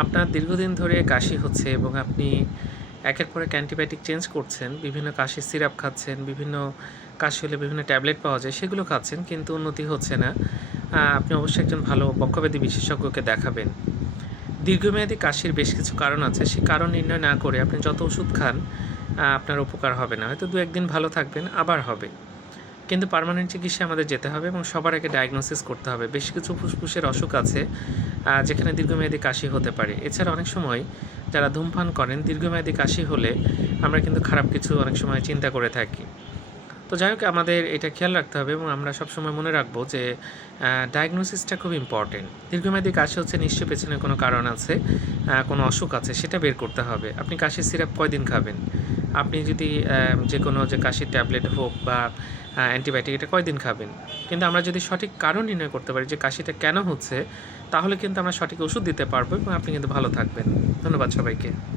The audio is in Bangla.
আপনার দীর্ঘদিন ধরে কাশি হচ্ছে এবং আপনি একের পর এক অ্যান্টিবায়োটিক চেঞ্জ করছেন, বিভিন্ন কাশির সিরাপ খাচ্ছেন, বিভিন্ন কাশি হলে বিভিন্ন ট্যাবলেট পাওয়া যায় সেগুলো খাচ্ছেন কিন্তু উন্নতি হচ্ছে না। আপনি অবশ্যই একজন ভালো বক্ষব্যাধি বিশেষজ্ঞকে দেখাবেন। দীর্ঘমেয়াদী কাশির বেশ কিছু কারণ আছে। সেই কারণ নির্ণয় না করে আপনি যত ওষুধ খান আপনার উপকার হবে না। হয়তো ২-১ দিন ভালো থাকবেন, আবার হবে। কিন্তু পার্মানেন্ট চিকিৎসায় আমাদের যেতে হবে এবং সবার আগে ডায়াগনোসিস করতে হবে। বেশ কিছু ফুসফুসের অসুখ আছে যেখানে দীর্ঘমেয়াদী কাশি হতে পারে। এছাড়া অনেক সময় যারা ধূমপান করেন, দীর্ঘমেয়াদী কাশি হলে আমরা কিন্তু খারাপ কিছু অনেক সময় চিন্তা করে থাকি। তো যাই হোক আমাদের এটা খেয়াল রাখতে হবে এবং আমরা সবসময় মনে রাখবো যে ডায়াগনোসিসটা খুব ইম্পর্টেন্ট। দীর্ঘমেয়াদী কাশি হচ্ছে নিশ্চয়ই পেছনে কোনো কারণ আছে, কোনো অসুখ আছে সেটা বের করতে হবে। আপনি কাশির সিরাপ কয়দিন খাবেন? আপনি যদি যেকোনো যে কাশির ট্যাবলেট হোক বা অ্যান্টিবায়োটিক এটা কয়দিন খাবেন? কিন্তু আমরা যদি সঠিক কারণ নির্ণয় করতে পারি যে কাশিটা কেন হচ্ছে, তাহলে কিন্তু আমরা সঠিক ওষুধ দিতে পারবো এবং আপনি কিন্তু ভালো থাকবেন। ধন্যবাদ সবাইকে।